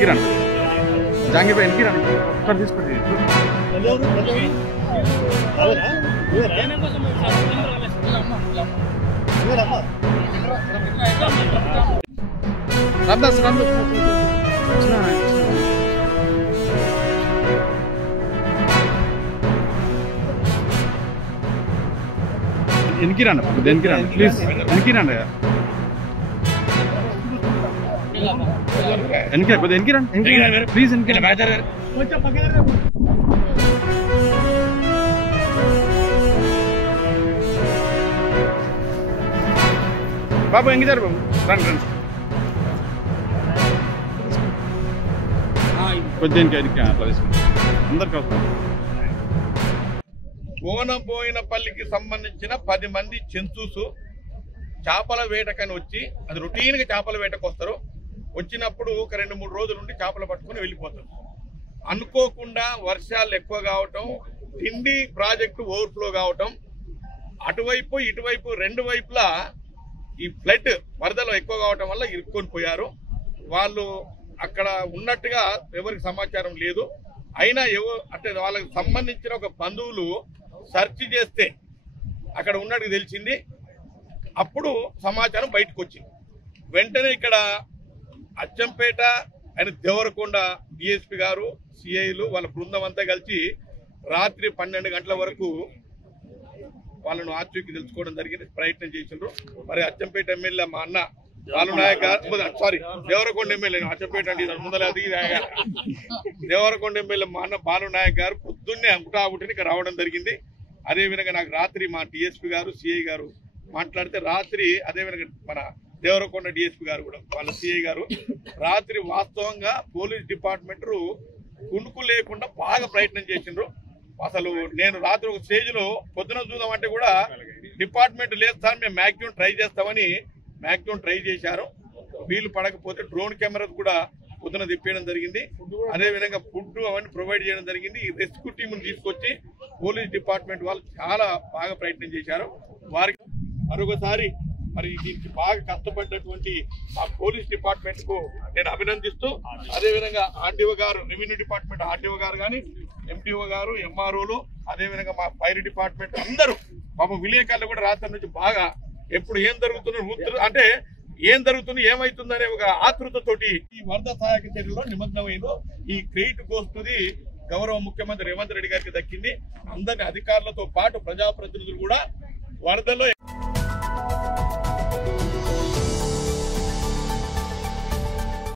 ఎనికి రండి జాంగీర్ భాయ్ ఎనికి రండి ఒకసారి తీసుకొచ్చి రామదాస్ ఎనికి రండి దేనికి రండి ప్లీజ్ ఎనికి రండి ఎనికి కొద్దిగా ఎనికి రండి ప్లీజ్ ఎనికి బాబు ఎంగిదారు బాబు రండి రండి కొద్దిగా ఎనికి అట్లా తీసుకుంటాం అందరికి అవసరం. కోనబోయినపల్లికి సంబంధించిన 10 మంది చెంచూసు చేపల వేటకని వచ్చి అది రొటీన్గా చేపల వేటకు వస్తారు. వచ్చినప్పుడు ఒక 2-3 రోజుల నుండి చేపలు పట్టుకుని వెళ్ళిపోతారు. అనుకోకుండా వర్షాలు ఎక్కువ కావటం, తిండి ప్రాజెక్టు ఓవర్ఫ్లో కావటం, అటువైపు ఇటువైపు 2 వైపులా ఈ ఫ్లడ్ వరదలు ఎక్కువ కావటం వల్ల ఇరుక్కొని పోయారు. వాళ్ళు అక్కడ ఉన్నట్టుగా ఎవరికి సమాచారం లేదు. అయినా అంటే వాళ్ళకి సంబంధించిన ఒక బంధువులు సెర్చ్ చేస్తే అక్కడ ఉన్నట్టుగా తెలిసింది. అప్పుడు సమాచారం బయటకు వచ్చింది. వెంటనే ఇక్కడ అచ్చంపేట అండ్ దేవరకొండ డిఎస్పీ గారు, సిఐలు వాళ్ళ బృందం అంతా కలిసి రాత్రి 12 గంటల వరకు వాళ్ళను ఆచూకీ తెలుసుకోవడం జరిగింది, ప్రయత్నం చేసిండ్రు. మరి అచ్చంపేట ఎమ్మెల్యే మా అన్న బాలునాయక్ గారు, దేవరకొండ ఎమ్మెల్యే అచ్చంపేట అంటే ముందర దేవరకొండ ఎమ్మెల్యే మా అన్న బాలునాయక్ గారు పొద్దున్నే అంకుటాబుట్టిని ఇక్కడ రావడం జరిగింది. అదేవిధంగా నాకు రాత్రి మా డిఎస్పీ గారు, సిఐ గారు మాట్లాడితే రాత్రి అదేవిధంగా మన దేవరకొండ డిఎస్పీ గారు కూడా వాళ్ళ సిఐ గారు రాత్రి వాస్తవంగా పోలీస్ డిపార్ట్మెంట్ కునుకు లేకుండా బాగా ప్రయత్నం చేసిండ్రు. అసలు నేను రాత్రి ఒక స్టేజ్లో పొద్దున చూద్దామంటే కూడా డిపార్ట్మెంట్ లేదు సార్, మేము మ్యాక్సిమం ట్రై చేస్తామని ట్రై చేశారు. వీలు పడకపోతే డ్రోన్ కెమెరాస్ కూడా పొద్దున తిప్పేయడం జరిగింది. అదేవిధంగా ఫుడ్ అవన్నీ ప్రొవైడ్ చేయడం జరిగింది. ఈ రెస్క్యూ టీంను తీసుకొచ్చి పోలీస్ డిపార్ట్మెంట్ వాళ్ళు చాలా బాగా ప్రయత్నం చేశారు. వారికి మరొకసారి మరి దీనికి బాగా కష్టపడినటువంటి మా పోలీస్ డిపార్ట్మెంట్ కు నేను అభినందిస్తూ, అదేవిధంగా ఆర్డీఓ గారు, రెవెన్యూ డిపార్ట్మెంట్ ఆర్డీఓ గారు కానీ, ఎంపీఓ గారు, ఎంఆర్ఓలు, అదేవిధంగా మా ఫైర్ డిపార్ట్మెంట్ అందరూ పాపం విలేకరులు కూడా రాత్రి నుంచి బాగా ఎప్పుడు ఏం జరుగుతుంది ఏమైతుందనే ఒక ఆతృతతోటి ఈ వరద సహాయక చర్యలో నిమగ్నమైందో ఈ క్రెడిట్ కోస్తుంది గౌరవ ముఖ్యమంత్రి రేవంత్ రెడ్డి గారికి దక్కింది. అందరి అధికారులతో పాటు ప్రజాప్రతినిధులు కూడా వరదలో